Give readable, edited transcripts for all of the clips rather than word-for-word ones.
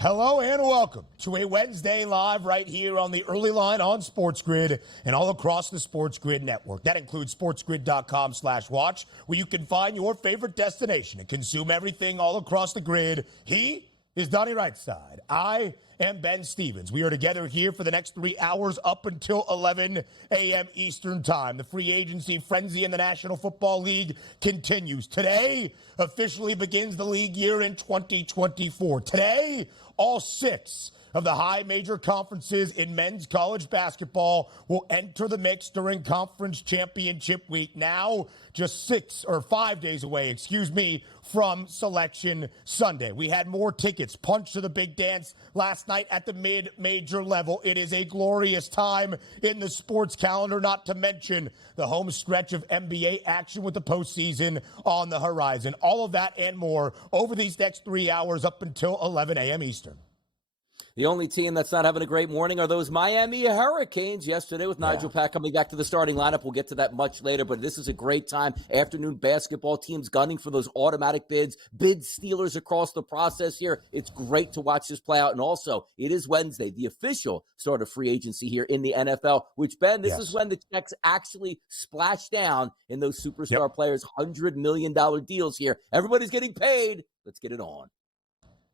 Hello and welcome to a Wednesday live right here on the early line on SportsGrid and all across the SportsGrid network. That includes sportsgrid.com/watch, where you can find your favorite destination and consume everything all across the grid. He is Donnie Rightside. I am Ben Stevens. We are together here for the next 3 hours up until 11 a.m. Eastern time. The free agency frenzy in the National Football League continues. Today officially begins the league year in 2024. Today, all 6 of the high major conferences in men's college basketball will enter the mix during Conference Championship Week. Now, just 5 days away, from Selection Sunday. We had more tickets punched to the big dance last night at the mid-major level. It is a glorious time in the sports calendar, not to mention the home stretch of NBA action with the postseason on the horizon. All of that and more over these next 3 hours up until 11 a.m. Eastern. The only team that's not having a great morning are those Miami Hurricanes yesterday with Nigel Pack coming back to the starting lineup. We'll get to that much later, but this is a great time. Afternoon basketball teams gunning for those automatic bids. Bid stealers across the process here. It's great to watch this play out. And also, it is Wednesday, the official start of free agency here in the NFL, which, Ben, this is when the checks actually splash down in those superstar players' $100 million deals here. Everybody's getting paid. Let's get it on.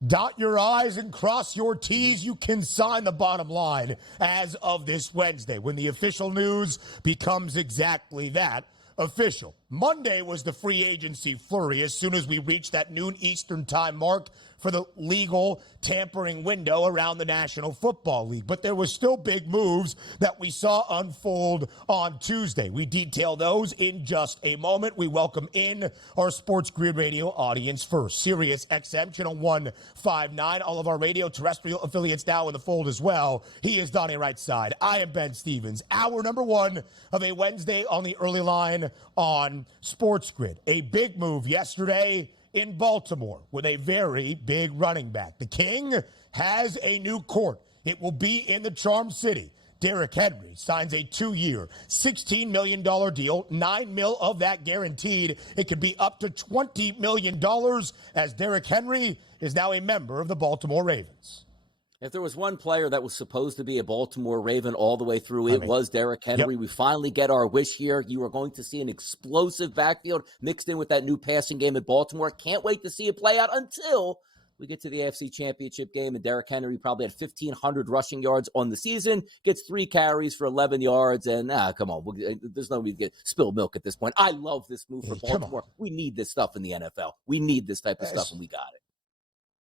Dot your I's and cross your T's. You can sign the bottom line as of this Wednesday when the official news becomes exactly that, official. Monday was the free agency flurry as soon as we reached that noon Eastern time mark for the legal tampering window around the National Football League. But there was still big moves that we saw unfold on Tuesday. We detail those in just a moment. We welcome in our SportsGrid radio audience first. Sirius XM, channel 159. All of our radio terrestrial affiliates now in the fold as well. He is Donnie Rightside. I am Ben Stevens. Hour number 1 of a Wednesday on the early line on SportsGrid. A big move yesterday in Baltimore with a very big running back. The King has a new court. It will be in the Charm City. Derrick Henry signs a 2-year, $16 million deal, $9 million of that guaranteed. It could be up to $20 million as Derrick Henry is now a member of the Baltimore Ravens. If there was one player that was supposed to be a Baltimore Raven all the way through, it was Derrick Henry. We finally get our wish here. You are going to see an explosive backfield mixed in with that new passing game at Baltimore. Can't wait to see it play out until we get to the AFC Championship game, and Derrick Henry probably had 1,500 rushing yards on the season, gets 3 carries for 11 yards, and come on, there's no need to get spilled milk at this point. I love this move for Baltimore. We need this stuff in the NFL. We need this type of stuff, and we got it.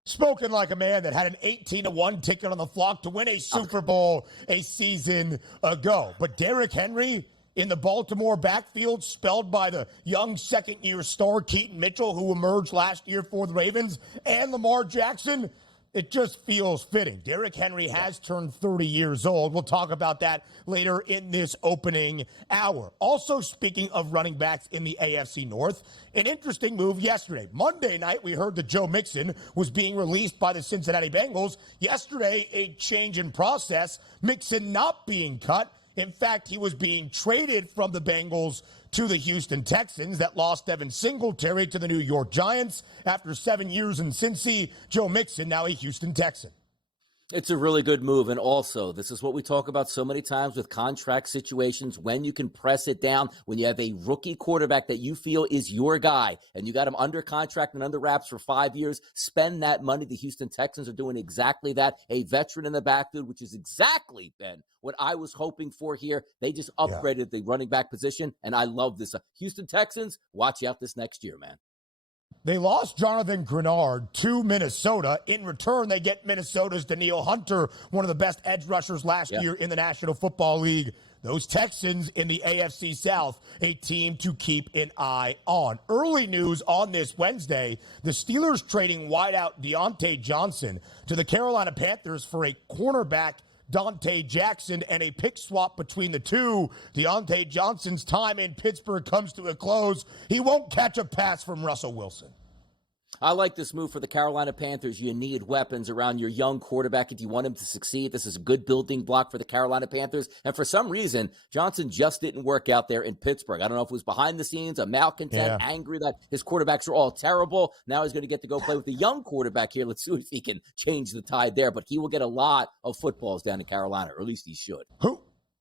Spoken like a man that had an 18-1 ticket on the flock to win a Super Bowl a season ago. But Derrick Henry in the Baltimore backfield, spelled by the young second-year star Keaton Mitchell, who emerged last year for the Ravens, and Lamar Jackson, it just feels fitting. Derrick Henry has turned 30 years old. We'll talk about that later in this opening hour. Also, speaking of running backs in the AFC North, an interesting move yesterday. Monday night, we heard that Joe Mixon was being released by the Cincinnati Bengals. Yesterday, a change in process. Mixon not being cut. In fact, he was being traded from the Bengals to the Houston Texans that lost Devin Singletary to the New York Giants. After 7 years in Cincy, Joe Mixon now a Houston Texan. It's a really good move, and also, this is what we talk about so many times with contract situations, when you can press it down, when you have a rookie quarterback that you feel is your guy, and you got him under contract and under wraps for 5 years, spend that money. The Houston Texans are doing exactly that. A veteran in the backfield, which is exactly, Ben, what I was hoping for here. They just upgraded the running back position, and I love this. Houston Texans, watch out this next year, man. They lost Jonathan Grenard to Minnesota. In return, they get Minnesota's Danielle Hunter, one of the best edge rushers last year in the National Football League. Those Texans in the AFC South, a team to keep an eye on. Early news on this Wednesday, the Steelers trading wideout Deontay Johnson to the Carolina Panthers for a cornerback Dante Jackson, and a pick swap between the two. Deontay Johnson's time in Pittsburgh comes to a close. He won't catch a pass from Russell Wilson. I like this move for the Carolina Panthers. You need weapons around your young quarterback if you want him to succeed. This is a good building block for the Carolina Panthers. And for some reason, Johnson just didn't work out there in Pittsburgh. I don't know if it was behind the scenes, a malcontent, angry that his quarterbacks are all terrible. Now he's going to get to go play with the young quarterback here. Let's see if he can change the tide there. But he will get a lot of footballs down in Carolina, or at least he should.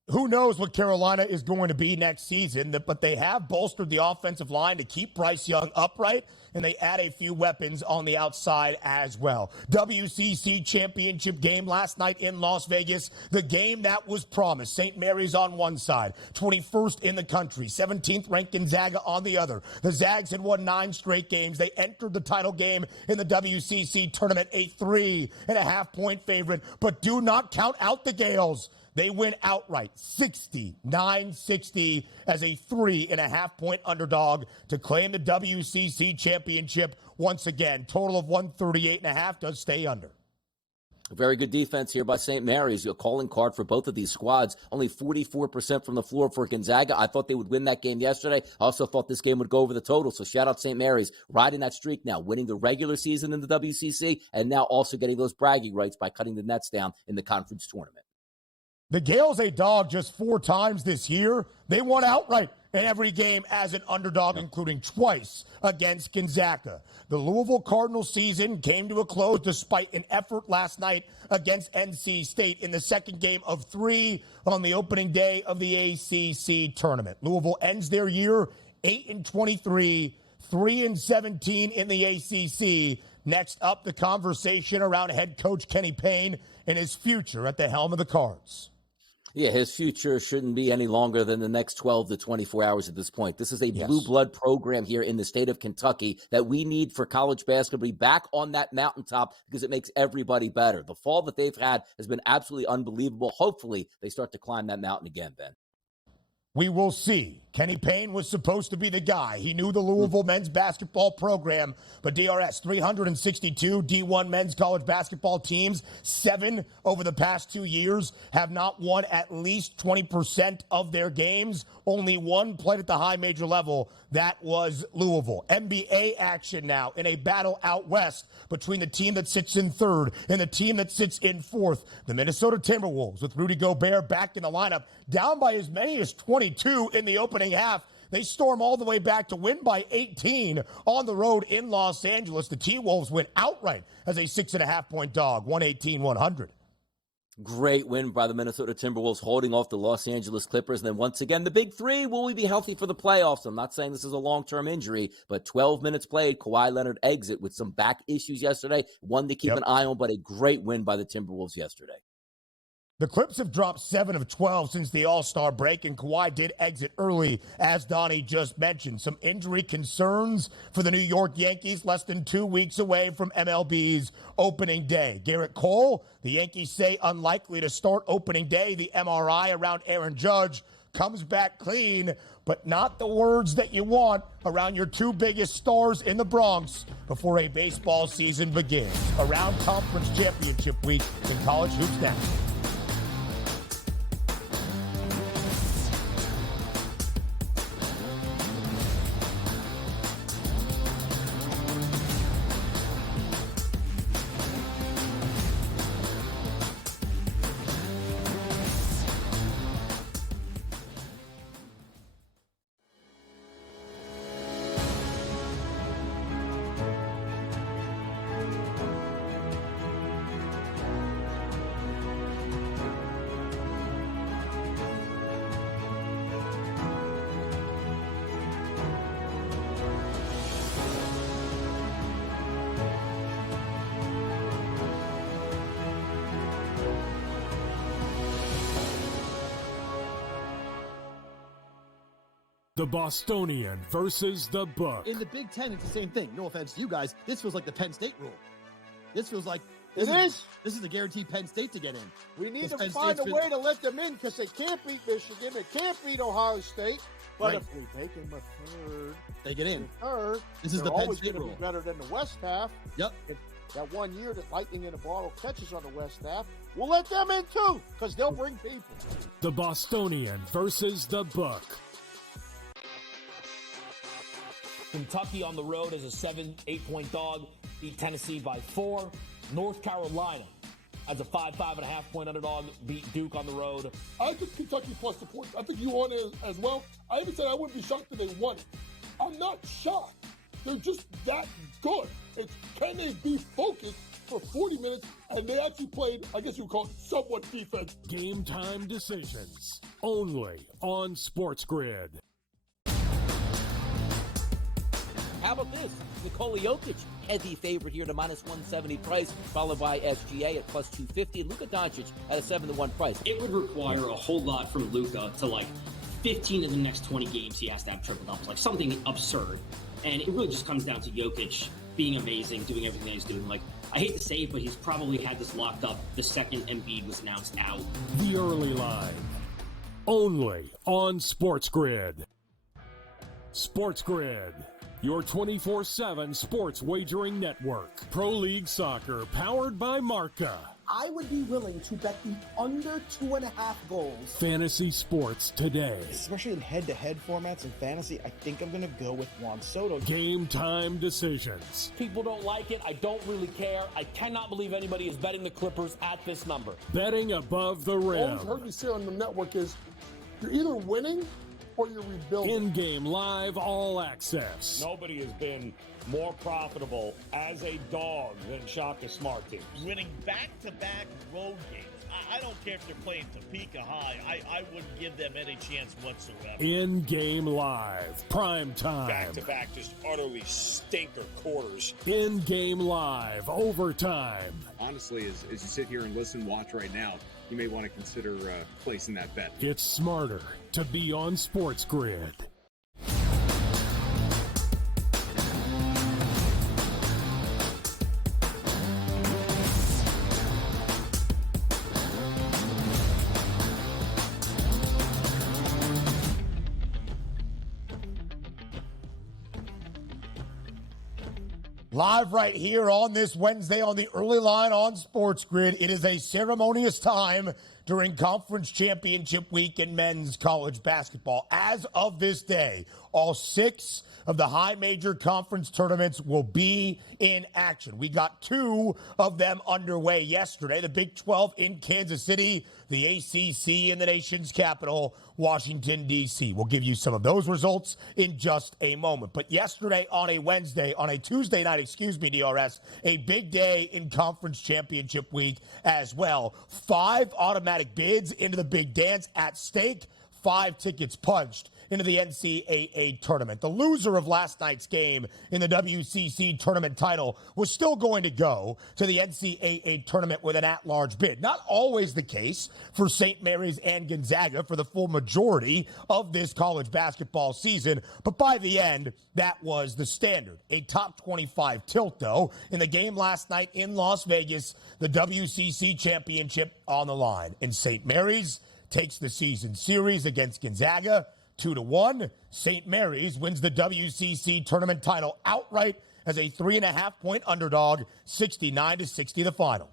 Who knows what Carolina is going to be next season, but they have bolstered the offensive line to keep Bryce Young upright, and they add a few weapons on the outside as well. WCC championship game last night in Las Vegas, the game that was promised. St. Mary's on one side, 21st in the country, 17th ranked Gonzaga on the other. The Zags had won 9 straight games. They entered the title game in the WCC tournament a 3.5-point favorite, but do not count out the Gales. They win outright, 69-60 as a 3.5-point underdog to claim the WCC championship once again. Total of 138.5 does stay under. Very good defense here by St. Mary's. A calling card for both of these squads. Only 44% from the floor for Gonzaga. I thought they would win that game yesterday. I also thought this game would go over the total. So shout out St. Mary's. Riding that streak now, winning the regular season in the WCC, and now also getting those bragging rights by cutting the nets down in the conference tournament. The Gales a dog just 4 times this year. They won outright in every game as an underdog, including twice against Gonzaga. The Louisville Cardinals season came to a close despite an effort last night against NC State in the second game of 3 on the opening day of the ACC tournament. Louisville ends their year 8-23, 3-17 in the ACC. Next up, the conversation around head coach Kenny Payne and his future at the helm of the Cards. Yeah, his future shouldn't be any longer than the next 12 to 24 hours at this point. This is a blue blood program here in the state of Kentucky that we need for college basketball to be back on that mountaintop because it makes everybody better. The fall that they've had has been absolutely unbelievable. Hopefully, they start to climb that mountain again, Ben. We will see. Kenny Payne was supposed to be the guy. He knew the Louisville men's basketball program, but DRS, 362 D1 men's college basketball teams, 7 over the past 2 years, have not won at least 20% of their games. Only 1 played at the high major level. That was Louisville. NBA action now in a battle out west between the team that sits in 3rd and the team that sits in 4th. The Minnesota Timberwolves with Rudy Gobert back in the lineup, down by as many as 22 in the opening half. They storm all the way back to win by 18 on the road in Los Angeles. The T-Wolves win outright as a 6.5-point dog, 118-100. Great win by the Minnesota Timberwolves, holding off the Los Angeles Clippers. And then once again, the big 3, will we be healthy for the playoffs? I'm not saying this is a long-term injury, but 12 minutes played. Kawhi Leonard exit with some back issues yesterday. One to keep an eye on, but a great win by the Timberwolves yesterday. The Clips have dropped 7 of 12 since the All-Star break, and Kawhi did exit early, as Donnie just mentioned. Some injury concerns for the New York Yankees less than 2 weeks away from MLB's opening day. Garrett Cole, the Yankees say unlikely to start opening day. The MRI around Aaron Judge comes back clean, but not the words that you want around your 2 biggest stars in the Bronx before a baseball season begins. Around Conference Championship Week in college hoops now. The Bostonian versus the Book. In the Big Ten, it's the same thing. No offense to you guys. This feels like the Penn State rule. This feels like This is the guaranteed Penn State to get in. We need to Penn find a State's way to let them in because they can't beat Michigan. They can't beat Ohio State. But Right. if we make them a third, They get in. this is the Penn always State going to rule. be better than the West half. Yep. That 1 year that Lightning in a Bottle catches on the West half, we'll let them in too because they'll bring people. The Bostonian versus the Book. Kentucky on the road as a 7, 8-point dog, beat Tennessee by 4. North Carolina as a 5, 5.5-point underdog, beat Duke on the road. I took Kentucky plus the points. I think you won it as well. I even said I wouldn't be shocked if they won it. I'm not shocked. They're just that good. It's can they be focused for 40 minutes, and they actually played, I guess you would call it somewhat defense. Game time decisions only on SportsGrid. How about this? Nikola Jokic, heavy favorite here to -170 price, followed by SGA at +250, and Luka Doncic at a 7-1 price. It would require a whole lot from Luka to 15 of the next 20 games he has to have triple doubles, something absurd. And it really just comes down to Jokic being amazing, doing everything that he's doing. I hate to say it, but he's probably had this locked up the second Embiid was announced out. The early line only on SportsGrid. SportsGrid, your 24/7 sports wagering network. Pro League Soccer, powered by Marca. I would be willing to bet the under 2.5 goals. Fantasy sports today. Especially in head-to-head formats in fantasy, I think I'm going to go with Juan Soto. Game time decisions. People don't like it. I don't really care. I cannot believe anybody is betting the Clippers at this number. Betting above the rim. All I've heard you say on the network is you're either winning or you're rebuilding. In-game live all access. Nobody has been more profitable as a dog than Shaka Smart teams. Winning back-to-back road games. I don't care if they're playing Topeka High. I wouldn't give them any chance whatsoever. In-game live, prime time. Back-to-back, just utterly stinker quarters. In-game live, overtime. Honestly, as you sit here and listen, watch right now, you may want to consider placing that bet. It's smarter to be on SportsGrid. Live right here on this Wednesday on the early line on SportsGrid. It is a ceremonious time during Conference Championship Week in men's college basketball. As of this day, all 6 of the high major conference tournaments will be in action. We got 2 of them underway yesterday. The Big 12 in Kansas City, the ACC in the nation's capital, Washington, D.C. We'll give you some of those results in just a moment. But yesterday on a Tuesday night, DRS, a big day in Conference Championship Week as well. 5 automatic bids into the big dance at stake, 5 tickets punched into the NCAA tournament. The loser of last night's game in the WCC tournament title was still going to go to the NCAA tournament with an at-large bid. Not always the case for St. Mary's and Gonzaga for the full majority of this college basketball season, but by the end, that was the standard. A top 25 tilt, though, in the game last night in Las Vegas, the WCC championship on the line. And St. Mary's takes the season series against Gonzaga 2-1. St. Mary's wins the WCC tournament title outright as a 3.5-point underdog, 69-60 the final.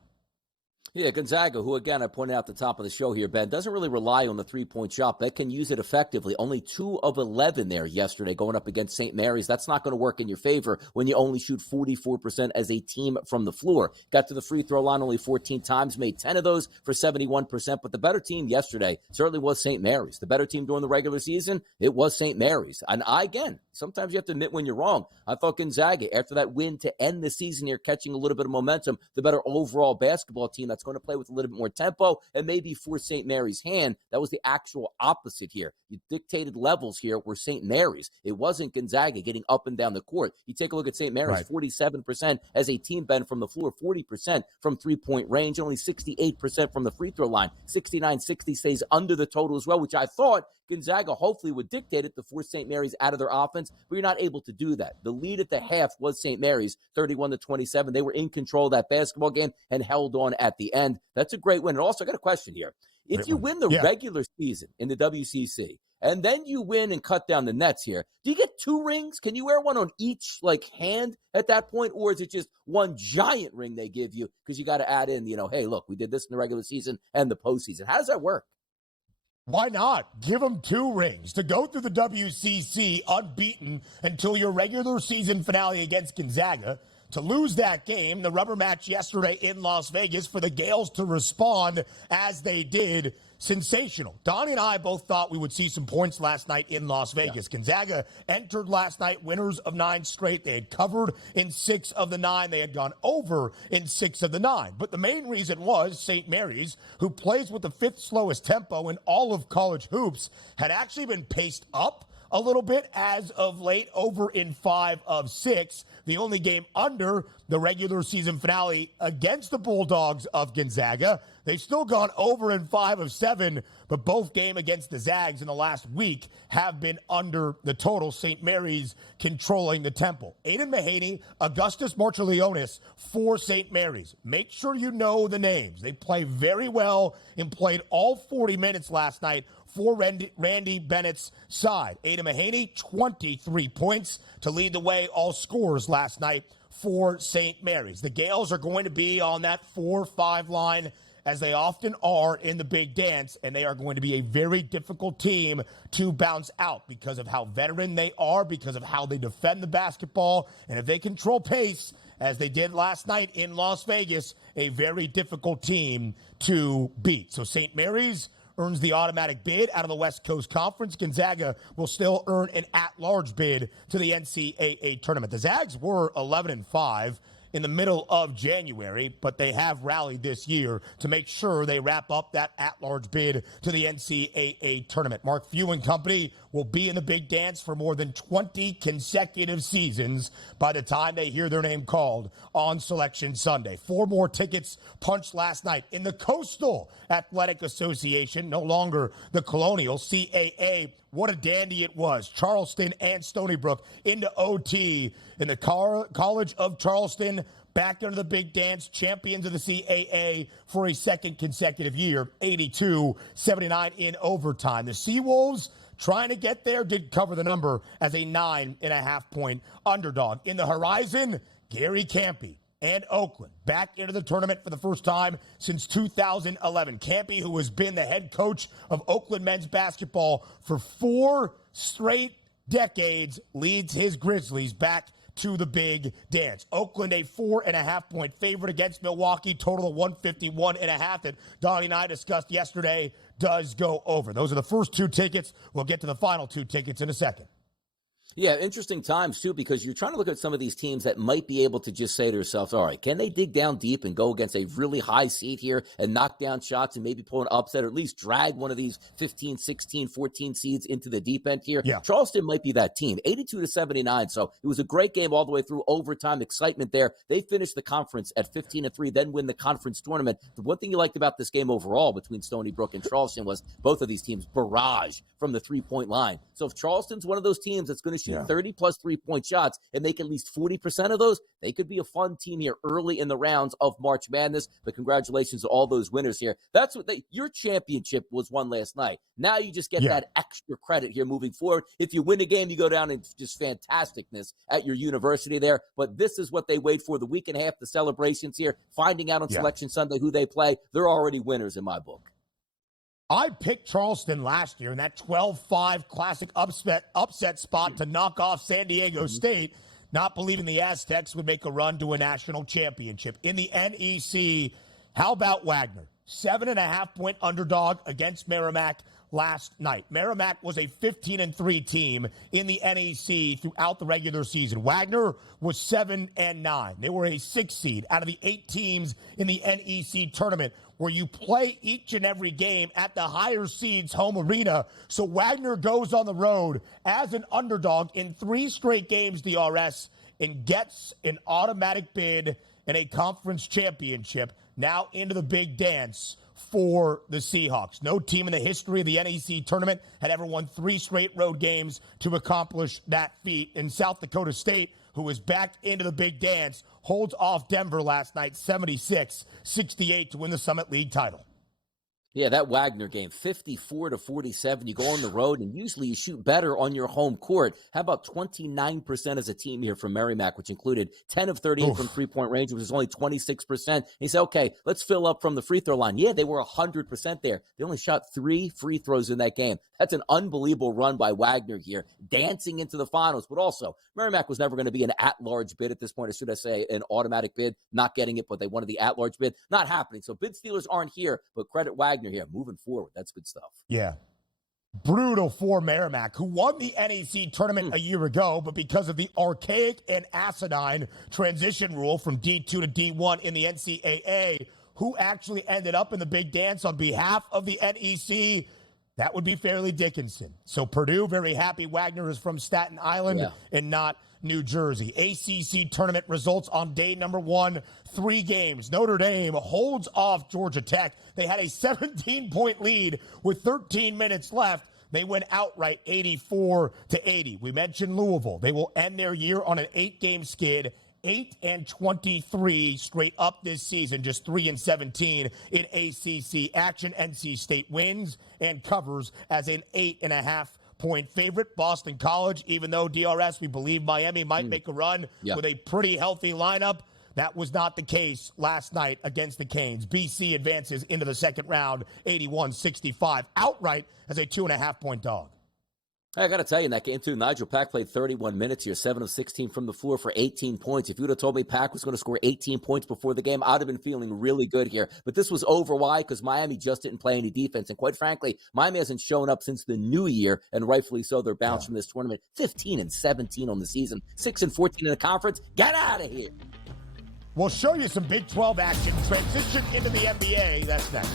Yeah, Gonzaga, who, again, I pointed out at the top of the show here, Ben, doesn't really rely on the three-point shot, but can use it effectively. Only 2 of 11 there yesterday going up against St. Mary's. That's not going to work in your favor when you only shoot 44% as a team from the floor. Got to the free throw line only 14 times, made 10 of those for 71%, but the better team yesterday certainly was St. Mary's. The better team during the regular season, it was St. Mary's. And again, sometimes you have to admit when you're wrong. I thought Gonzaga, after that win to end the season here, catching a little bit of momentum, the better overall basketball team that's going to play with a little bit more tempo and maybe force St. Mary's hand. That was the actual opposite here. You dictated levels here were St. Mary's. It wasn't Gonzaga getting up and down the court. You take a look at St. Mary's, right. 47% as a team, Ben, from the floor, 40% from three-point range, only 68% from the free throw line. 69-60 stays under the total as well, which I thought Gonzaga hopefully would dictate it to force St. Mary's out of their offense, but you're not able to do that. The lead at the half was St. Mary's, 31-27. They were in control of that basketball game and held on at the end. That's a great win. And also, I got a question here. If you win the regular season in the WCC, and then you win and cut down the nets here, do you get 2 rings? Can you wear one on each hand at that point? Or is it just one giant ring they give you because you got to add in, hey, look, we did this in the regular season and the postseason. How does that work? Why not? Give them 2 rings. To go through the WCC unbeaten until your regular season finale against Gonzaga, to lose that game, the rubber match yesterday in Las Vegas, for the Gales to respond as they did, sensational. Donnie and I both thought we would see some points last night in Las Vegas. Yeah. Gonzaga entered last night winners of 9 straight. They had covered in 6 of the 9. They had gone over in 6 of the 9. But the main reason was St. Mary's, who plays with the 5th slowest tempo in all of college hoops, had actually been paced up a little bit as of late, over in 5 of 6. The only game under the regular season finale against the Bulldogs of Gonzaga. They've still gone over in 5 of 7, but both games against the Zags in the last week have been under the total. St. Mary's controlling the tempo. Aiden Mahaney, Augustus Marchilionis for St. Mary's. Make sure you know the names. They play very well and played all 40 minutes last night for Randy Bennett's side. Aiden Mahaney, 23 points to lead the way, all scores last night for St. Mary's. The Gales are going to be on that 4-5 line, as they often are in the big dance, and they are going to be a very difficult team to bounce out because of how veteran they are, because of how they defend the basketball, and if they control pace, as they did last night in Las Vegas, a very difficult team to beat. So St. Mary's earns the automatic bid out of the West Coast Conference. Gonzaga will still earn an at-large bid to the NCAA tournament. The Zags were 11-5 in the middle of January, but they have rallied this year to make sure they wrap up that at-large bid to the NCAA tournament. Mark Few and company will be in the big dance for more than 20 consecutive seasons by the time they hear their name called on Selection Sunday. 4 more tickets punched last night in the Coastal Athletic Association, no longer the Colonial, CAA. What a dandy it was. Charleston and Stony Brook into OT in the College of Charleston, back into the big dance, champions of the CAA for a second consecutive year, 82-79 in overtime. The Seawolves trying to get there, did cover the number as a 9.5-point underdog. In the horizon, Gary Campy and Oakland back into the tournament for the first time since 2011. Campy, who has been the head coach of Oakland men's basketball for 4 straight decades, leads his Grizzlies back to the big dance. Oakland, a 4.5-point favorite against Milwaukee, total of 151.5 that Donnie and I discussed yesterday does go over. Those are the first 2 tickets. We'll get to the final 2 tickets in a second. Yeah, interesting times, too, because you're trying to look at some of these teams that might be able to just say to themselves, all right, can they dig down deep and go against a really high seed here and knock down shots and maybe pull an upset or at least drag one of these 15, 16, 14 seeds into the deep end here? Yeah. Charleston might be that team, 82-79. So it was a great game all the way through, overtime, excitement there. They finished the conference at 15-3, then win the conference tournament. The one thing you liked about this game overall between Stony Brook and Charleston was both of these teams barrage from the 3-point line. So if Charleston's one of those teams that's going to shoot 30-plus 3-point shots and make at least 40% of those, they could be a fun team here early in the rounds of March Madness. But congratulations to all those winners here. That's what your championship was won last night. Now you just get that extra credit here moving forward. If you win a game, you go down in just fantasticness at your university there. But this is what they wait for, the week and a half, the celebrations here, finding out on Selection Sunday who they play. They're already winners in my book. I picked Charleston last year in that 12-5 classic upset spot to knock off San Diego State, not believing the Aztecs would make a run to a national championship. In the NEC, how about Wagner? 7.5-point underdog against Merrimack last night. Merrimack was a 15-3 team in the NEC throughout the regular season. Wagner was 7-9. They were a 6 seed out of the 8 teams in the NEC tournament, where you play each and every game at the higher seeds home arena. So Wagner goes on the road as an underdog in 3 straight games, DRS, and gets an automatic bid in a conference championship, now into the big dance for the Seahawks. No team in the history of the NEC tournament had ever won 3 straight road games to accomplish that feat. In South Dakota State, who was back into the big dance, holds off Denver last night 76-68 to win the Summit League title. Yeah, that Wagner game, 54-47. You go on the road, and usually you shoot better on your home court. How about 29% as a team here from Merrimack, which included 10 of 38 from three-point range, which is only 26%. He said, okay, let's fill up from the free throw line. Yeah, they were 100% there. They only shot 3 free throws in that game. That's an unbelievable run by Wagner here, dancing into the finals. But also, Merrimack was never going to be an at-large bid at this point, or should I say an automatic bid, not getting it, but they wanted the at-large bid. Not happening. So bid stealers aren't here, but credit Wagner here moving forward. That's good stuff. Yeah. Brutal for Merrimack, who won the NEC tournament a year ago, but because of the archaic and asinine transition rule from D2 to D1 in the NCAA, who actually ended up in the big dance on behalf of the NEC? That would be Fairleigh Dickinson. So Purdue, very happy Wagner is from Staten Island and not New Jersey. ACC tournament results on day number 1, 3 games. Notre Dame holds off Georgia Tech. They had a 17-point lead with 13 minutes left. They went outright 84-80. We mentioned Louisville. They will end their year on an 8-game skid. 8-23 straight up this season, just 3-17 in ACC action. NC State wins and covers as an 8.5-point favorite. Boston College, even though DRS, we believe Miami might make a run with a pretty healthy lineup. That was not the case last night against the Canes. BC advances into the second round, 81-65, outright as a 2.5-point dog. I got to tell you, in that game, too, Nigel Pack played 31 minutes here, 7 of 16 from the floor for 18 points. If you would have told me Pack was going to score 18 points before the game, I'd have been feeling really good here. But this was over. Why? Because Miami just didn't play any defense. And quite frankly, Miami hasn't shown up since the new year, and rightfully so. They're bounced from this tournament. 15-17 on the season, 6-14 in the conference. Get out of here. We'll show you some Big 12 action. Transition into the NBA. That's next.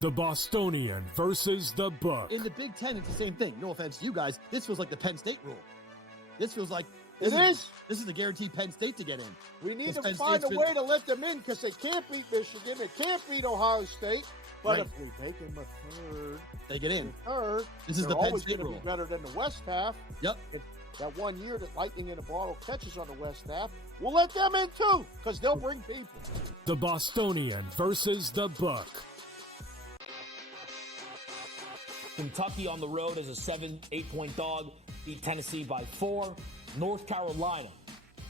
The Bostonian versus the book. In the Big Ten, it's the same thing. No offense to you guys. This feels like the Penn State rule. This feels like this is a guaranteed Penn State to get in. We need to find a way to let them in because they can't beat Michigan. They can't beat Ohio State. But if we make them a third, they get in. Third, this is the Penn State rule. Be better than the West half. Yep. That 1 year that lightning in a bottle catches on the West half, we'll let them in too because they'll bring people. The Bostonian versus the book. Kentucky on the road as a 7-8-point dog, beat Tennessee by 4. North Carolina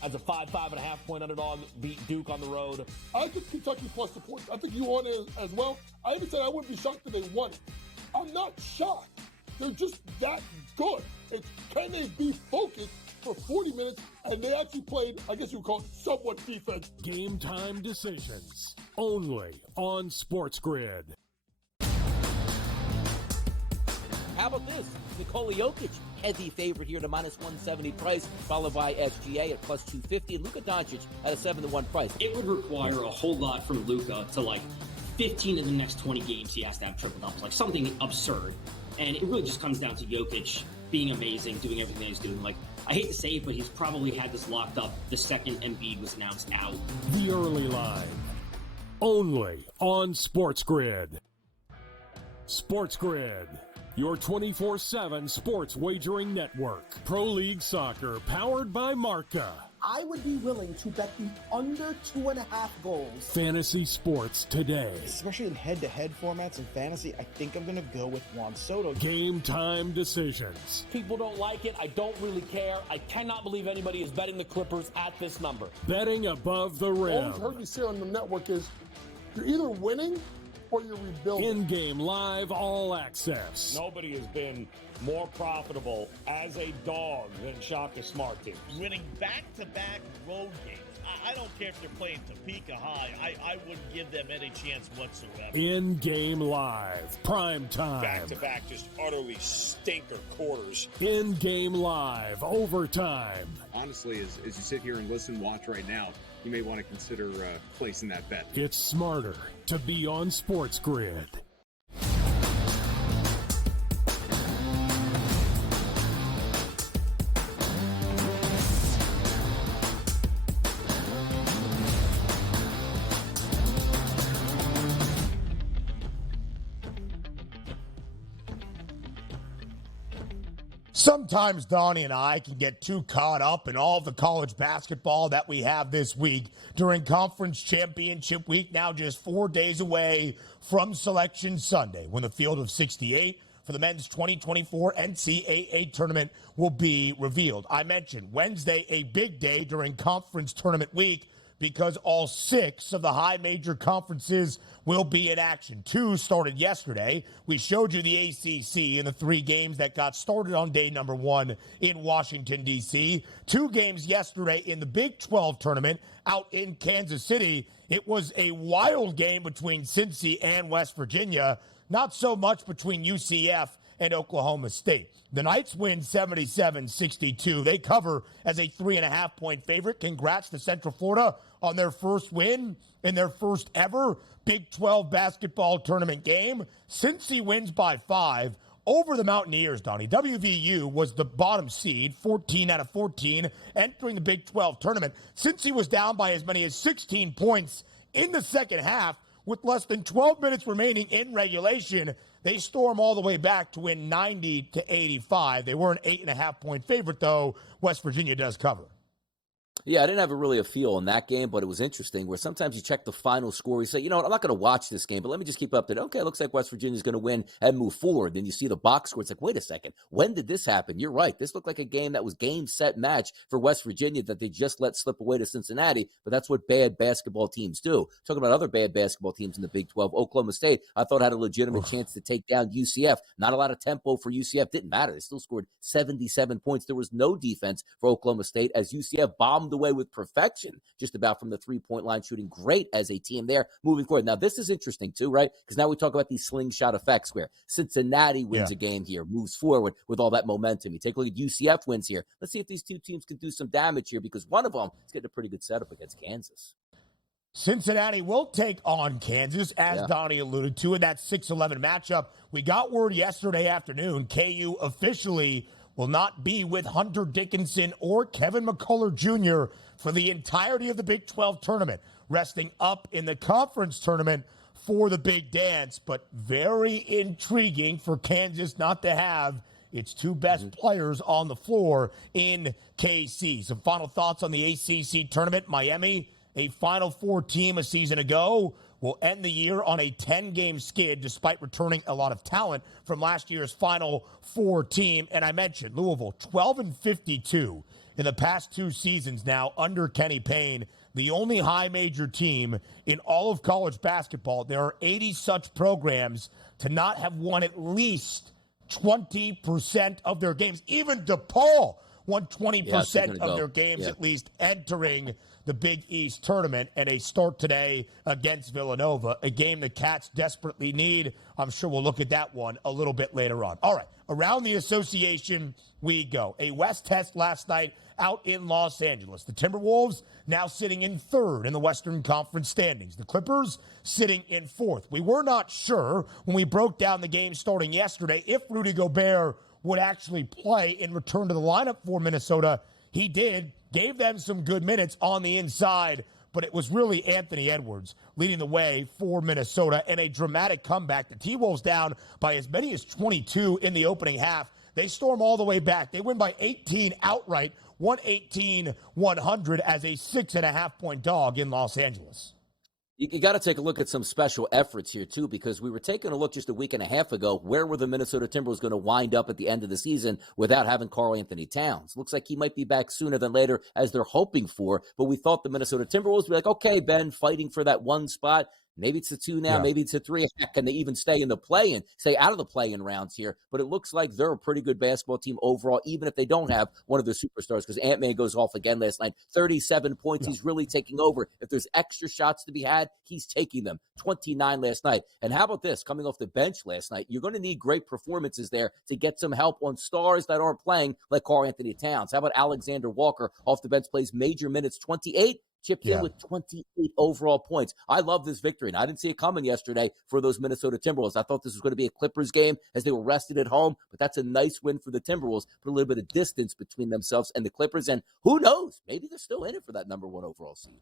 as a 5.5 underdog, beat Duke on the road. I think Kentucky plus the points. I think you won it as well. I even said I wouldn't be shocked if they won it. I'm not shocked. They're just that good. It's can they be focused for 40 minutes, and they actually played, I guess you would call it somewhat defense. Game time decisions, only on SportsGrid. How about this? Nikola Jokic, heavy favorite here to -170 price, followed by SGA at +250, and Luka Doncic at a 7-1 price. It would require a whole lot from Luka to, like, 15 of the next 20 games he has to have triple doubles, like something absurd. And it really just comes down to Jokic being amazing, doing everything he's doing. Like, I hate to say it, but he's probably had this locked up the second Embiid was announced out. The early line, only on SportsGrid. SportsGrid, your 24/7 sports wagering network. Pro League Soccer, powered by Marca. I would be willing to bet the under 2.5 goals. Fantasy sports today. Especially in head-to-head formats in fantasy, I think I'm going to go with Juan Soto. Game time decisions. People don't like it. I don't really care. I cannot believe anybody is betting the Clippers at this number. Betting above the rim. All I've heard you say on the network is you're either winning or you're rebuilding. In-game live, all access. Nobody has been more profitable as a dog than Shaka Smart teams. Winning back-to-back road games. I don't care if they're playing Topeka High. I wouldn't give them any chance whatsoever. In-game live, prime time. Back-to-back, just utterly stinker quarters. In-game live, overtime. Honestly, as you sit here and listen, watch right now, you may want to consider placing that bet. It's smarter to be on SportsGrid. Sometimes Donnie and I can get too caught up in all the college basketball that we have this week during Conference Championship Week, now just 4 days away from Selection Sunday, when the field of 68 for the men's 2024 NCAA tournament will be revealed. I mentioned Wednesday, a big day during Conference Tournament Week, because all 6 of the high major conferences will be in action. 2 started yesterday. We showed you the ACC in the 3 games that got started on day number 1 in Washington, D.C. 2 games yesterday in the Big 12 tournament out in Kansas City. It was a wild game between Cincy and West Virginia, not so much between UCF and Oklahoma State. The Knights win 77-62. They cover as a 3.5-point favorite. Congrats to Central Florida on their first win in their first ever Big 12 basketball tournament game. Cincy wins by 5 over the Mountaineers, Donnie. WVU was the bottom seed, 14 out of 14, entering the Big 12 tournament. Cincy was down by as many as 16 points in the second half with less than 12 minutes remaining in regulation. They storm all the way back to win 90-85. They were an 8.5-point favorite, though. West Virginia does cover. Yeah, I didn't have really a feel in that game, but it was interesting where sometimes you check the final score. You say, you know what, I'm not going to watch this game, but let me just keep up to it. Okay, it looks like West Virginia's going to win and move forward. Then you see the box score. It's like, wait a second. When did this happen? You're right. This looked like a game that was game, set, match for West Virginia that they just let slip away to Cincinnati, but that's what bad basketball teams do. Talking about other bad basketball teams in the Big 12, Oklahoma State, I thought had a legitimate chance to take down UCF. Not a lot of tempo for UCF. Didn't matter. They still scored 77 points. There was no defense for Oklahoma State as UCF bombed away with perfection just about from the three-point line, shooting great as a team there moving forward. Now, this is interesting too, right? Because now we talk about these slingshot effects where Cincinnati wins a game here, moves forward with all that momentum. You take a look at UCF wins here. Let's see if these two teams can do some damage here, because one of them is getting a pretty good setup against Kansas. Cincinnati will take on Kansas, as Donnie alluded to, in that 6-11 matchup. We got word yesterday afternoon, KU officially will not be with Hunter Dickinson or Kevin McCullough Jr. for the entirety of the Big 12 tournament, resting up in the conference tournament for the big dance. But very intriguing for Kansas not to have its 2 best players on the floor in KC. Some final thoughts on the ACC tournament. Miami, a Final Four team a season ago, will end the year on a 10-game skid despite returning a lot of talent from last year's Final Four team. And I mentioned Louisville, 12-52 in the past 2 seasons now under Kenny Payne, the only high major team in all of college basketball. There are 80 such programs to not have won at least 20% of their games. Even DePaul won 20% of their games at least entering the Big East tournament, and a start today against Villanova, a game the Cats desperately need. I'm sure we'll look at that one a little bit later on. All right, around the association we go. A West test last night out in Los Angeles. The Timberwolves now sitting in 3rd in the Western Conference standings. The Clippers sitting in 4th. We were not sure when we broke down the game starting yesterday if Rudy Gobert would actually play and return to the lineup for Minnesota. He did, gave them some good minutes on the inside, but it was really Anthony Edwards leading the way for Minnesota and a dramatic comeback. The T-Wolves down by as many as 22 in the opening half. They storm all the way back. They win by 18 outright, 118-100 as a 6.5-point dog in Los Angeles. You got to take a look at some special efforts here, too, because we were taking a look just a week and a half ago. Where were the Minnesota Timberwolves going to wind up at the end of the season without having Karl Anthony Towns? Looks like he might be back sooner than later, as they're hoping for. But we thought the Minnesota Timberwolves would be like, okay, Ben, fighting for that one spot. Maybe it's a 2 now. Yeah. Maybe it's a 3. Can they even stay out of the play-in rounds here? But it looks like they're a pretty good basketball team overall, even if they don't have one of their superstars, because Ant-Man goes off again last night. 37 points. He's really taking over. If there's extra shots to be had, he's taking them. 29 last night. And how about this? Coming off the bench last night, you're going to need great performances there to get some help on stars that aren't playing, like Karl-Anthony Towns. How about Alexander Walker off the bench, plays major minutes, 28? Chipped in with 28 overall points. I love this victory, and I didn't see it coming yesterday for those Minnesota Timberwolves. I thought this was going to be a Clippers game as they were rested at home, but that's a nice win for the Timberwolves. Put a little bit of distance between themselves and the Clippers, and who knows? Maybe they're still in it for that number 1 overall seed.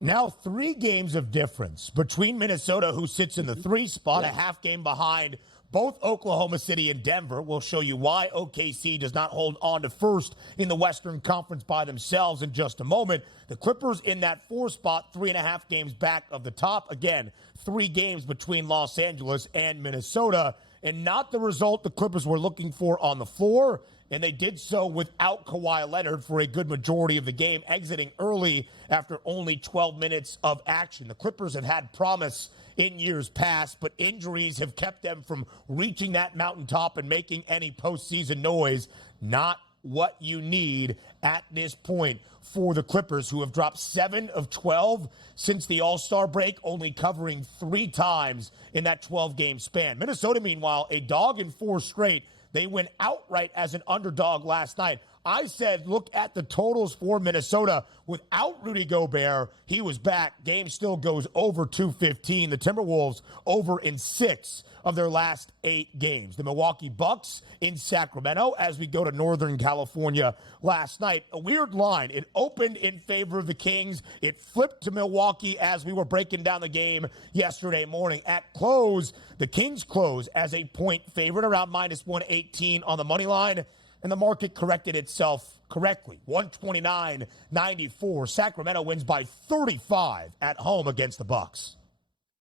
Now 3 games of difference between Minnesota, who sits in the 3 spot, a half game behind both Oklahoma City and Denver. We'll show you why OKC does not hold on to first in the Western Conference by themselves in just a moment. The Clippers in that 4 spot, 3.5 games back of the top. Again, 3 games between Los Angeles and Minnesota, and not the result the Clippers were looking for on the floor. And they did so without Kawhi Leonard for a good majority of the game, exiting early after only 12 minutes of action. The Clippers have had promise in years past, but injuries have kept them from reaching that mountaintop and making any postseason noise. Not what you need at this point for the Clippers, who have dropped 7 of 12 since the All-Star break, only covering 3 times in that 12-game span. Minnesota, meanwhile, a dog in 4 straight. They went outright as an underdog last night. I said, look at the totals for Minnesota. Without Rudy Gobert, he was back. Game still goes over 215. The Timberwolves over in 6 of their last 8 games. The Milwaukee Bucks in Sacramento as we go to Northern California last night. A weird line. It opened in favor of the Kings. It flipped to Milwaukee as we were breaking down the game yesterday morning. At close, the Kings close as a point favorite, around minus 118 on the money line. And the market corrected itself correctly. 129-94. Sacramento wins by 35 at home against the Bucks.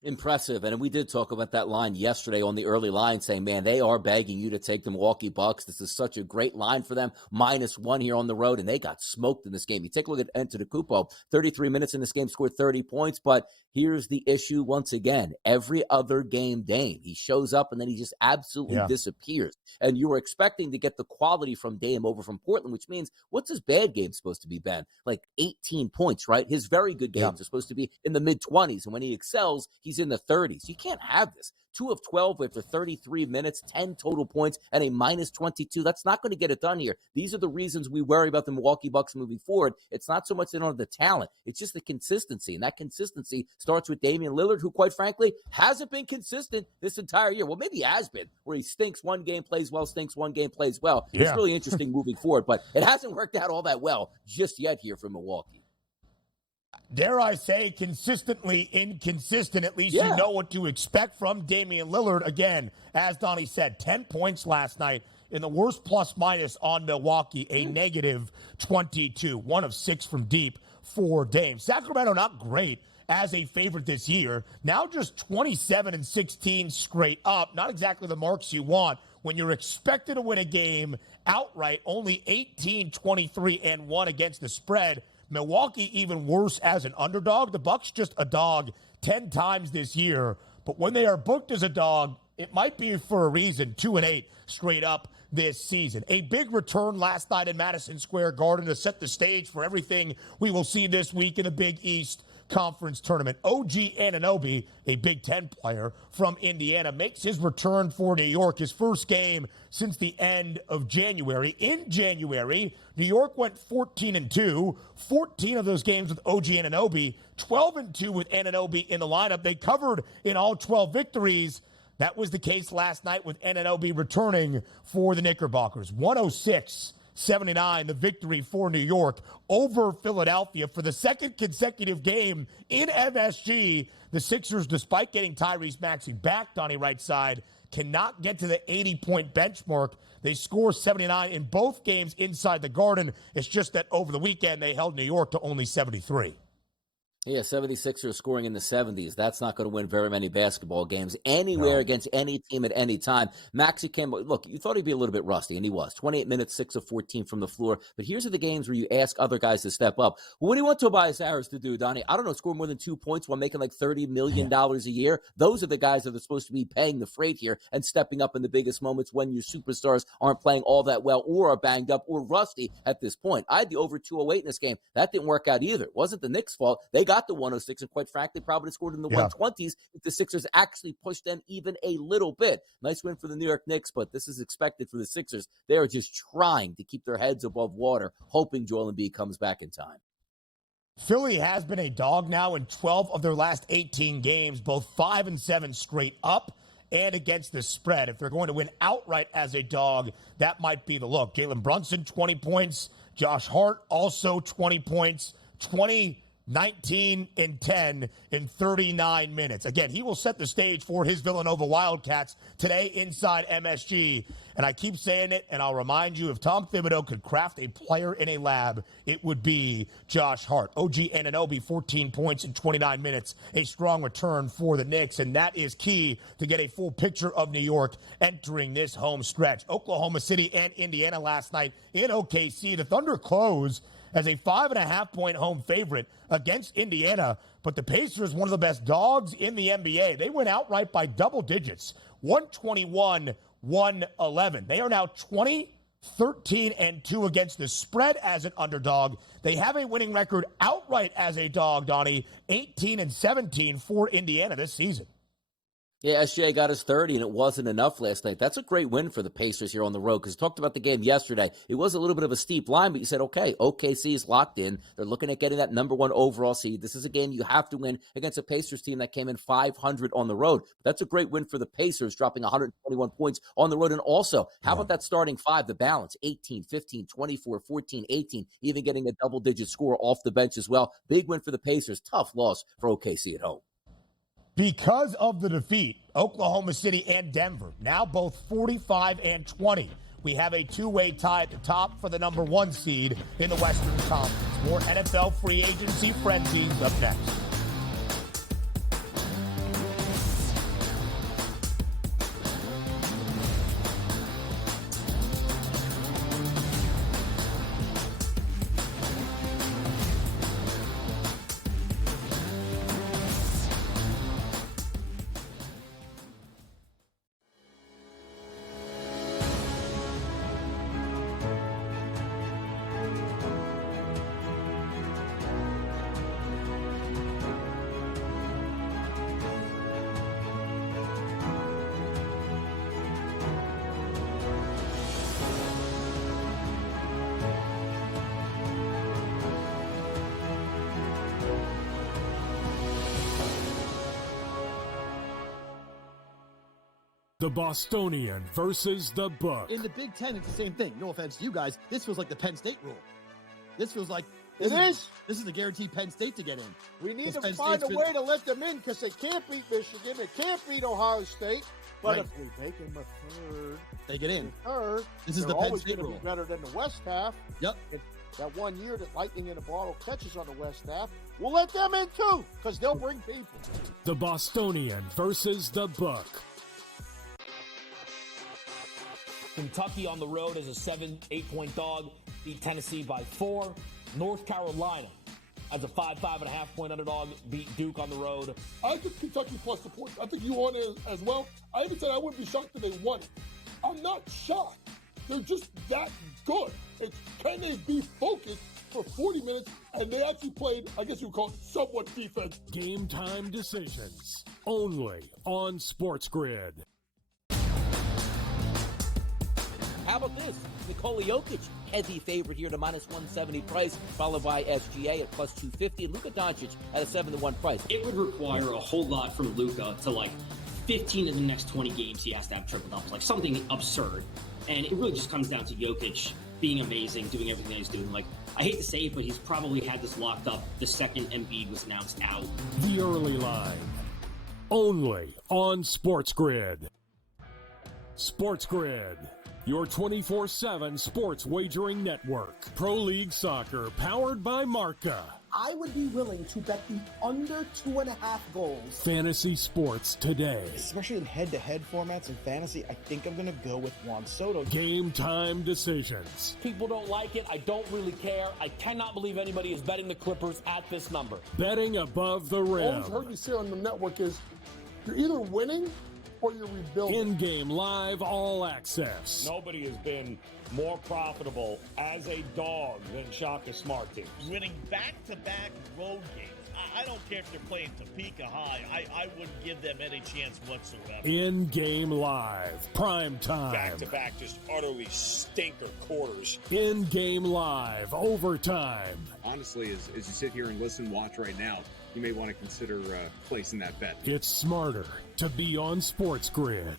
Impressive. And we did talk about that line yesterday on the early line, saying, man, they are begging you to take the Milwaukee Bucks. This is such a great line for them. -1 here on the road, and they got smoked in this game. You take a look at Antetokounmpo, 33 minutes in this game, scored 30 points, but here's the issue once again. Every other game, Dame, he shows up and then he just absolutely disappears. And you were expecting to get the quality from Dame over from Portland, which means what's his bad game supposed to be, Ben? Like 18 points, right? His very good games are supposed to be in the mid-20s, and when he excels, he's in the 30s. You can't have this. 2 of 12 after 33 minutes, 10 total points, and a -22. That's not going to get it done here. These are the reasons we worry about the Milwaukee Bucks moving forward. It's not so much they don't have the talent. It's just the consistency, and that consistency starts with Damian Lillard, who, quite frankly, hasn't been consistent this entire year. Well, maybe he has been, where he stinks one game, plays well, stinks one game, plays well. It's really interesting moving forward, but it hasn't worked out all that well just yet here for Milwaukee. Dare I say, consistently inconsistent. At least you know what to expect from Damian Lillard. Again, as Donnie said, 10 points last night in the worst plus-minus on Milwaukee, a -22. 1 of 6 from deep for Dame. Sacramento, not great as a favorite this year. Now just 27-16 straight up. Not exactly the marks you want when you're expected to win a game outright. Only 18-23-1 against the spread. Milwaukee even worse as an underdog. The Bucks just a dog 10 times this year. But when they are booked as a dog, it might be for a reason. 2-8 straight up this season. A big return last night in Madison Square Garden to set the stage for everything we will see this week in the Big East Conference Tournament. OG Anunoby, a Big Ten player from Indiana, makes his return for New York, his first game since the end of January. In January, New York went 14-2, 14 of those games with OG Anunoby, 12-2 with Anunoby in the lineup. They covered in all 12 victories. That was the case last night with Anunoby returning for the Knickerbockers. 106-79, the victory for New York over Philadelphia for the second consecutive game in MSG. The Sixers, despite getting Tyrese Maxey back, Donnie right side, cannot get to the 80-point benchmark. They score 79 in both games inside the Garden. It's just that over the weekend they held New York to only 73. Yeah, 76ers scoring in the 70s. That's not going to win very many basketball games anywhere against any team at any time. Maxey came, look, you thought he'd be a little bit rusty, and he was. 28 minutes, 6 of 14 from the floor. But here's the games where you ask other guys to step up. What do you want Tobias Harris to do, Donnie? I don't know, score more than 2 points while making like $30 million a year? Those are the guys that are supposed to be paying the freight here and stepping up in the biggest moments when your superstars aren't playing all that well or are banged up or rusty at this point. I had the over 208 in this game. That didn't work out either. It wasn't the Knicks' fault. They got the 106, and quite frankly, probably scored in the 120s if the Sixers actually pushed them even a little bit. Nice win for the New York Knicks, but this is expected for the Sixers. They are just trying to keep their heads above water, hoping Joel Embiid comes back in time. Philly has been a dog now in 12 of their last 18 games, both 5 and 7 straight up and against the spread. If they're going to win outright as a dog, that might be the look. Jalen Brunson, 20 points. Josh Hart, also 20 points. 19 and 10 in 39 minutes. Again, he will set the stage for his Villanova Wildcats today inside MSG. And I keep saying it, and I'll remind you, if Tom Thibodeau could craft a player in a lab, it would be Josh Hart. OG Anunoby, 14 points in 29 minutes. A strong return for the Knicks, and that is key to get a full picture of New York entering this home stretch. Oklahoma City and Indiana last night in OKC. The Thunder close as a 5.5-point home favorite against Indiana, but the Pacers, one of the best dogs in the NBA. They went outright by double digits, 121-111. They are now 20-13-2 against the spread as an underdog. They have a winning record outright as a dog, Donnie, 18-17 for Indiana this season. Yeah, SGA got his 30, and it wasn't enough last night. That's a great win for the Pacers here on the road, because we talked about the game yesterday. It was a little bit of a steep line, but you said, okay, OKC is locked in. They're looking at getting that number 1 overall seed. This is a game you have to win against a Pacers team that came in 500 on the road. That's a great win for the Pacers, dropping 121 points on the road. And also, how about that starting five, the balance, 18, 15, 24, 14, 18, even getting a double-digit score off the bench as well. Big win for the Pacers. Tough loss for OKC at home. Because of the defeat, Oklahoma City and Denver, now both 45-20. We have a two-way tie at the top for the number 1 seed in the Western Conference. More NFL free agency frenzies up next. The Bostonian versus the Book. In the Big Ten, it's the same thing. No offense to you guys. This feels like the Penn State rule. This feels like this is the guaranteed Penn State to get in. We need to find a way to let them in because they can't beat Michigan. They can't beat Ohio State. But if we make them a third, they get in. Third, this is the Penn State rule. Be better than the West half. Yep. That 1 year that Lightning in a Bottle catches on the West half, we'll let them in too because they'll bring people. The Bostonian versus the Book. Kentucky on the road as a 7-8-point dog, beat Tennessee by 4. North Carolina as a 5.5-point underdog, beat Duke on the road. I think Kentucky plus the points. I think you on it as well. I even said I wouldn't be shocked if they won it. I'm not shocked. They're just that good. It's can they be focused for 40 minutes? And they actually played, I guess you would call it somewhat defense. Game time decisions only on SportsGrid. How about this? Nikola Jokic, heavy favorite here to -170 price, followed by SGA at +250. Luka Doncic at a 7-1 price. It would require a whole lot from Luka to, like, 15 of the next 20 games he has to have triple doubles, like something absurd. And it really just comes down to Jokic being amazing, doing everything that he's doing. Like, I hate to say it, but he's probably had this locked up the second Embiid was announced out. The early line, only on SportsGrid. SportsGrid, your 24/7 sports wagering network. Pro League Soccer, powered by Marca. I would be willing to bet the under 2.5 goals. Fantasy sports today. Especially in head-to-head formats and fantasy, I think I'm going to go with Juan Soto. Game time decisions. People don't like it. I don't really care. I cannot believe anybody is betting the Clippers at this number. Betting above the All rim. I've heard you say on the network is you're either winning or you're rebuilding. In-game live all access. Nobody has been more profitable as a dog than Shaka Smart teams. Winning back-to-back road games. I don't care if they're playing Topeka High. I wouldn't give them any chance whatsoever. In-game live. Prime time. Back-to-back just utterly stinker quarters. In-game live. Overtime. Honestly, as you sit here and listen, watch right now, you may want to consider placing that bet. It's smarter to be on SportsGrid.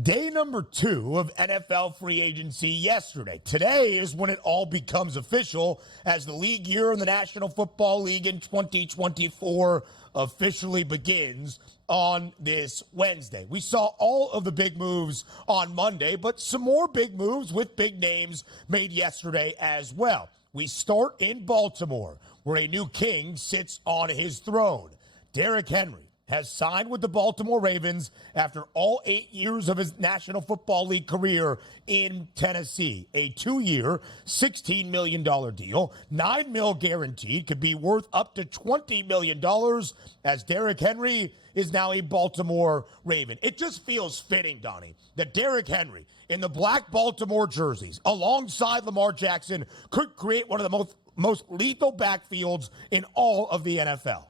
Day number 2 of NFL free agency yesterday. Today is when it all becomes official as the league year in the National Football League in 2024 officially begins on this Wednesday. We saw all of the big moves on Monday, but some more big moves with big names made yesterday as well. We start in Baltimore, where a new king sits on his throne. Derrick Henry has signed with the Baltimore Ravens after all 8 years of his National Football League career in Tennessee. A 2-year, $16 million deal, $9 million guaranteed, could be worth up to $20 million as Derrick Henry is now a Baltimore Raven. It just feels fitting, Donnie, that Derrick Henry in the black Baltimore jerseys alongside Lamar Jackson could create one of the most lethal backfields in all of the NFL.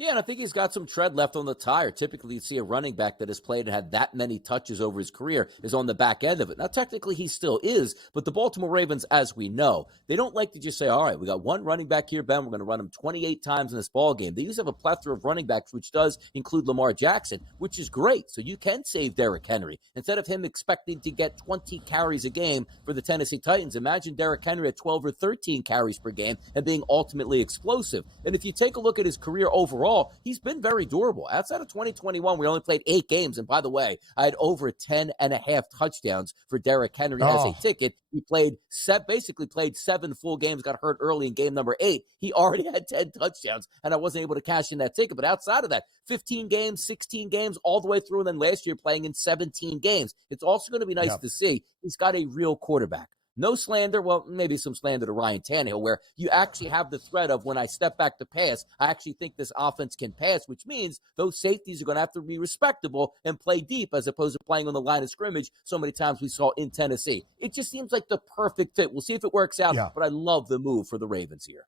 Yeah, and I think he's got some tread left on the tire. Typically, you see a running back that has played and had that many touches over his career is on the back end of it. Now, technically, he still is, but the Baltimore Ravens, as we know, they don't like to just say, all right, we got one running back here, Ben, we're going to run him 28 times in this ball game. They usually have a plethora of running backs, which does include Lamar Jackson, which is great. So you can save Derrick Henry. Instead of him expecting to get 20 carries a game for the Tennessee Titans, imagine Derrick Henry at 12 or 13 carries per game and being ultimately explosive. And if you take a look at his career overall, he's been very durable. Outside of 2021, we only played 8 games. And by the way, I had over 10.5 touchdowns for Derrick Henry as a ticket. He basically played 7 full games, got hurt early in game number 8. He already had 10 touchdowns, and I wasn't able to cash in that ticket. But outside of that, 15 games, 16 games, all the way through, and then last year playing in 17 games. It's also going to be nice to see he's got a real quarterback. No slander, well, maybe some slander to Ryan Tannehill, where you actually have the threat of when I step back to pass, I actually think this offense can pass, which means those safeties are going to have to be respectable and play deep as opposed to playing on the line of scrimmage so many times we saw in Tennessee. It just seems like the perfect fit. We'll see if it works out, but I love the move for the Ravens here.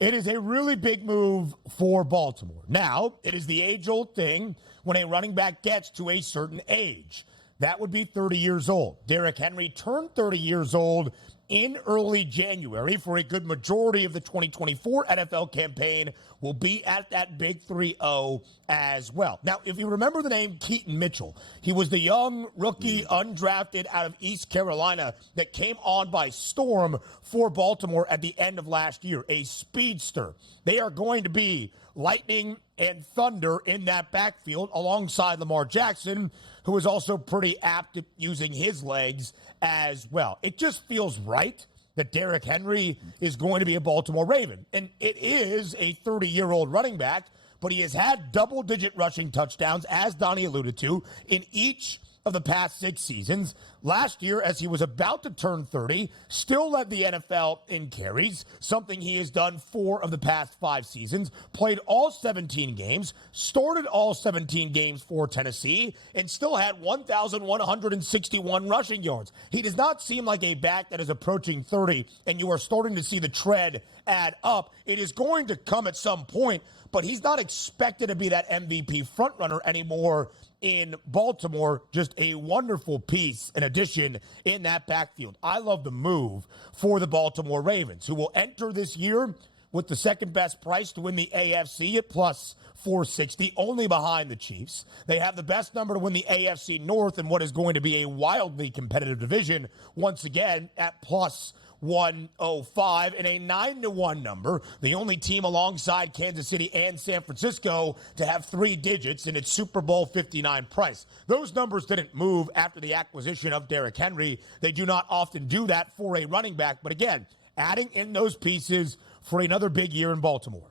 It is a really big move for Baltimore. Now, it is the age-old thing when a running back gets to a certain age. That would be 30 years old. Derrick Henry turned 30 years old in early January. For a good majority of the 2024 NFL campaign will be at that big 3-0 as well. Now, if you remember the name Keaton Mitchell, he was the young rookie undrafted out of East Carolina that came on by storm for Baltimore at the end of last year, a speedster. They are going to be lightning and thunder in that backfield alongside Lamar Jackson, who is also pretty apt at using his legs as well. It just feels right that Derrick Henry is going to be a Baltimore Raven. And it is a 30-year-old running back, but he has had double-digit rushing touchdowns, as Donnie alluded to, in each of the past 6 seasons. Last year, as he was about to turn 30, still led the NFL in carries, something he has done 4 of the past 5 seasons, played all 17 games, started all 17 games for Tennessee, and still had 1,161 rushing yards. He does not seem like a back that is approaching 30, and you are starting to see the tread add up. It is going to come at some point, but he's not expected to be that MVP frontrunner anymore in Baltimore. Just a wonderful piece, an addition in that backfield. I love the move for the Baltimore Ravens, who will enter this year with the second best price to win the AFC at plus 460, only behind the Chiefs. They have the best number to win the AFC North in what is going to be a wildly competitive division, once again at plus 105, and a 9-1 number, the only team alongside Kansas City and San Francisco to have 3 digits in its Super Bowl 59 price. Those numbers didn't move after the acquisition of Derrick Henry. They do not often do that for a running back, but again, adding in those pieces for another big year in Baltimore.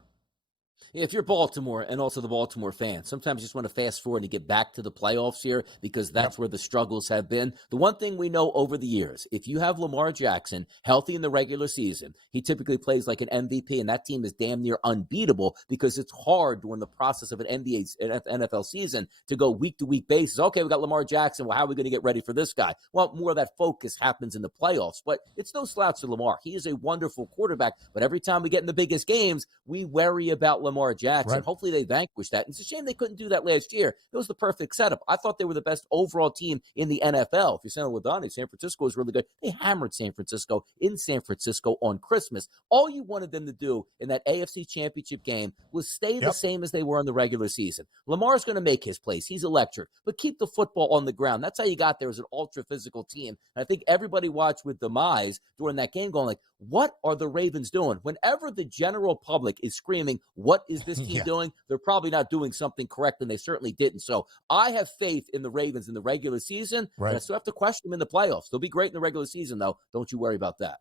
If you're Baltimore and also the Baltimore fans, sometimes you just want to fast forward and get back to the playoffs here because that's where the struggles have been. The one thing we know over the years, if you have Lamar Jackson healthy in the regular season, he typically plays like an MVP, and that team is damn near unbeatable because it's hard during the process of an NFL season to go week-to-week basis. Okay, we got Lamar Jackson. Well, how are we going to get ready for this guy? Well, more of that focus happens in the playoffs, but it's no slouch to Lamar. He is a wonderful quarterback, but every time we get in the biggest games, we worry about Lamar Jackson. Right. Hopefully they vanquish that. And it's a shame they couldn't do that last year. It was the perfect setup. I thought they were the best overall team in the NFL. If you're saying with Donnie, San Francisco is really good. They hammered San Francisco in San Francisco on Christmas. All you wanted them to do in that AFC Championship game was stay the same as they were in the regular season. Lamar's going to make his place. He's electric. But keep the football on the ground. That's how you got there as an ultra-physical team. And I think everybody watched with demise during that game going like, what are the Ravens doing? Whenever the general public is screaming, what is this team doing? They're probably not doing something correct, and they certainly didn't. So I have faith in the Ravens in the regular season, and I still have to question them in the playoffs. They'll be great in the regular season, though. Don't you worry about that.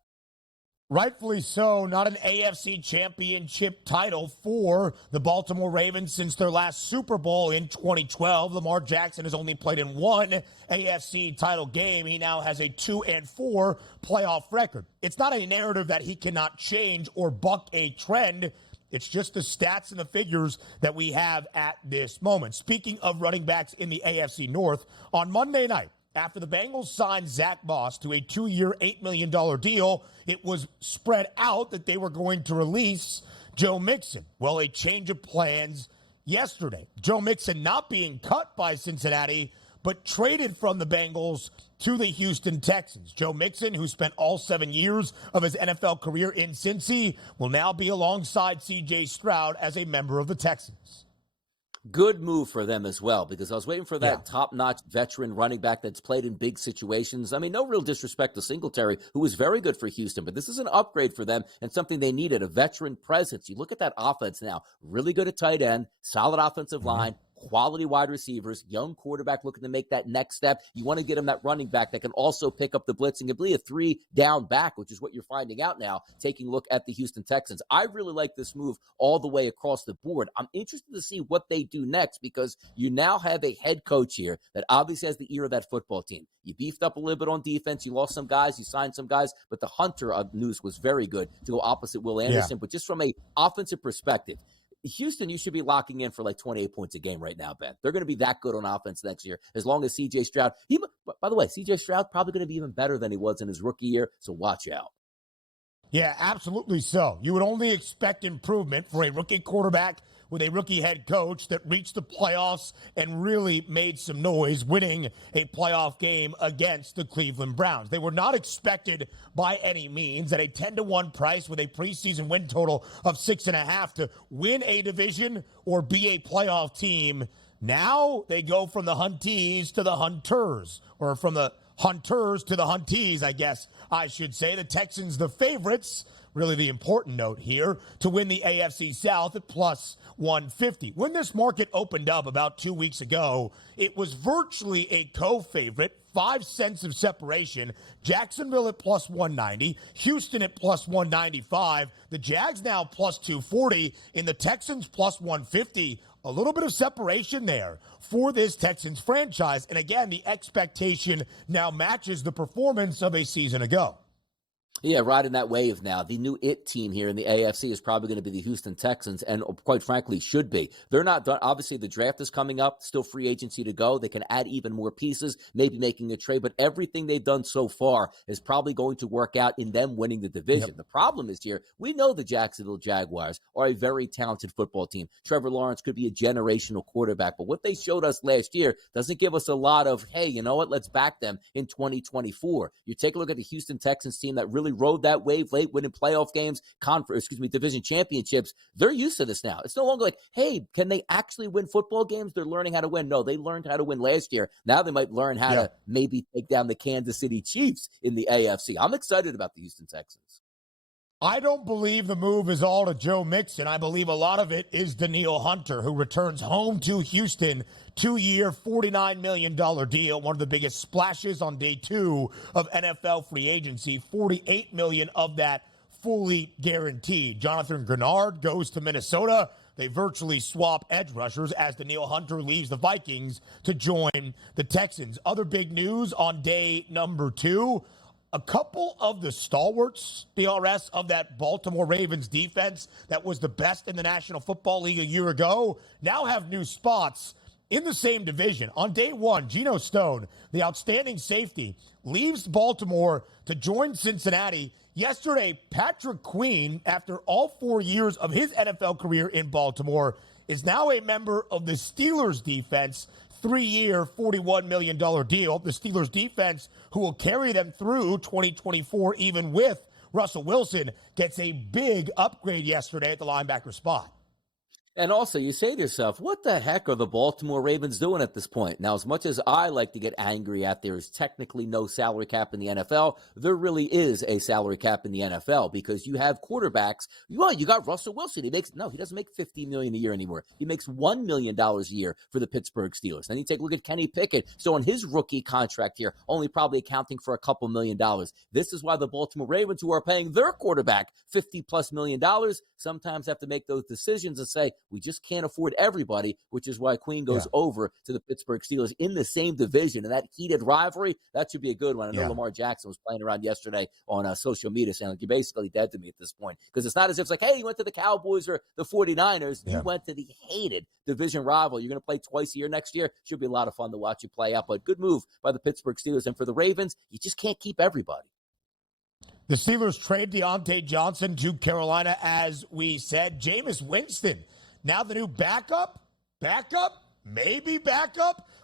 Rightfully so, not an AFC championship title for the Baltimore Ravens since their last Super Bowl in 2012. Lamar Jackson has only played in one AFC title game. He now has a 2-4 playoff record. It's not a narrative that he cannot change or buck a trend. It's just the stats and the figures that we have at this moment. Speaking of running backs in the AFC North, on Monday night, after the Bengals signed Zach Moss to a 2-year, $8 million deal, it was spread out that they were going to release Joe Mixon. Well, a change of plans yesterday. Joe Mixon not being cut by Cincinnati, but traded from the Bengals to the Houston Texans. Joe Mixon, who spent all 7 years of his NFL career in Cincy, will now be alongside C.J. Stroud as a member of the Texans. Good move for them as well, because I was waiting for that top-notch veteran running back that's played in big situations. I mean, no real disrespect to Singletary, who was very good for Houston, but this is an upgrade for them and something they needed, a veteran presence. You look at that offense now, really good at tight end, solid offensive line, quality wide receivers, young quarterback looking to make that next step. You want to get him that running back that can also pick up the blitzing and be a 3-down back, which is what you're finding out now, taking a look at the Houston Texans. I really like this move all the way across the board. I'm interested to see what they do next because you now have a head coach here that obviously has the ear of that football team. You beefed up a little bit on defense. You lost some guys. You signed some guys. But the Hunter news was very good to go opposite Will Anderson. But just from a offensive perspective, Houston, you should be locking in for like 28 points a game right now, Ben. They're going to be that good on offense next year, as long as C.J. Stroud. By the way, C.J. Stroud probably going to be even better than he was in his rookie year, so watch out. Yeah, absolutely so. You would only expect improvement for a rookie quarterback with a rookie head coach that reached the playoffs and really made some noise winning a playoff game against the Cleveland Browns. They were not expected by any means at a 10-1 price with a preseason win total of 6.5 to win a division or be a playoff team. Now they go from the Hunties to the Hunters, or from the Hunters to the Hunties, I guess I should say. The Texans, the favorites, really the important note here, to win the AFC South at plus 150. When this market opened up about 2 weeks ago, it was virtually a co-favorite, 5 cents of separation. Jacksonville at plus 190, Houston at plus 195, the Jags now plus 240, and the Texans plus 150. A little bit of separation there for this Texans franchise. And again, the expectation now matches the performance of a season ago. Yeah, riding that wave now. The new it team here in the AFC is probably going to be the Houston Texans, and quite frankly, should be. They're not done. Obviously, the draft is coming up, still free agency to go. They can add even more pieces, maybe making a trade, but everything they've done so far is probably going to work out in them winning the division. The problem is here, we know the Jacksonville Jaguars are a very talented football team. Trevor Lawrence could be a generational quarterback, but what they showed us last year doesn't give us a lot of, hey, you know what, let's back them in 2024. You take a look at the Houston Texans team that really Houston rode that wave late, winning playoff games, division championships. They're used to this now. It's no longer like, hey, can they actually win football games? They're learning how to win. No, they learned how to win last year. Now they might learn how to maybe take down the Kansas City Chiefs in the AFC. I'm excited about the Houston Texans. I don't believe the move is all to Joe Mixon. I believe a lot of it is Danielle Hunter, who returns home to Houston, 2-year, $49 million deal, one of the biggest splashes on day 2 of NFL free agency, $48 million of that fully guaranteed. Jonathan Grenard goes to Minnesota. They virtually swap edge rushers as Danielle Hunter leaves the Vikings to join the Texans. Other big news on day number 2, a couple of the stalwarts, DRS, of that Baltimore Ravens defense that was the best in the National Football League a year ago now have new spots in the same division. On day 1, Geno Stone, the outstanding safety, leaves Baltimore to join Cincinnati. Yesterday, Patrick Queen, after all 4 years of his NFL career in Baltimore, is now a member of the Steelers defense, 3-year, $41 million deal. The Steelers defense, who will carry them through 2024, even with Russell Wilson, gets a big upgrade yesterday at the linebacker spot. And also, you say to yourself, what the heck are the Baltimore Ravens doing at this point? Now, as much as I like to get angry at there is technically no salary cap in the NFL, there really is a salary cap in the NFL because you have quarterbacks. You got Russell Wilson. He doesn't make $50 million a year anymore. He makes $1 million a year for the Pittsburgh Steelers. Then you take a look at Kenny Pickett. So on his rookie contract here, only probably accounting for a couple $1 million. This is why the Baltimore Ravens, who are paying their quarterback $50+ million, sometimes have to make those decisions and say, we just can't afford everybody, which is why Queen goes over to the Pittsburgh Steelers in the same division. And that heated rivalry, that should be a good one. I know Lamar Jackson was playing around yesterday on social media saying, like, you're basically dead to me at this point. Because it's not as if it's like, hey, you went to the Cowboys or the 49ers. You went to the hated division rival. You're going to play twice a year next year. Should be a lot of fun to watch you play out. But good move by the Pittsburgh Steelers. And for the Ravens, you just can't keep everybody. The Steelers trade Deontay Johnson to Carolina, as we said. Jameis Winston, now the new backup,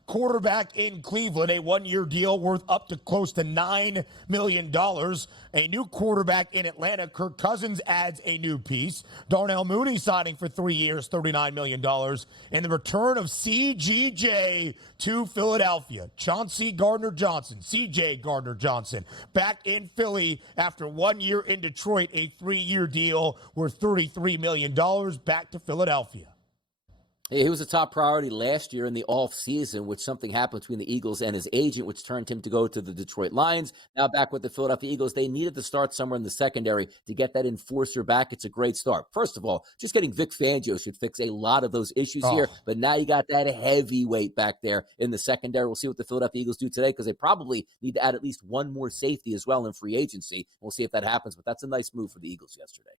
quarterback in Cleveland, a 1-year deal worth up to close to $9 million. A new quarterback in Atlanta. Kirk Cousins adds a new piece. Darnell Mooney signing for 3 years, $39 million. And the return of CGJ to Philadelphia. CJ Gardner-Johnson, back in Philly after 1 year in Detroit, a 3-year deal worth $33 million, back to Philadelphia. He was a top priority last year in the offseason, which something happened between the Eagles and his agent, which turned him to go to the Detroit Lions. Now back with the Philadelphia Eagles, they needed to start somewhere in the secondary to get that enforcer back. It's a great start. First of all, just getting Vic Fangio should fix a lot of those issues here. But now you got that heavyweight back there in the secondary. We'll see what the Philadelphia Eagles do today because they probably need to add at least one more safety as well in free agency. We'll see if that happens, but that's a nice move for the Eagles yesterday.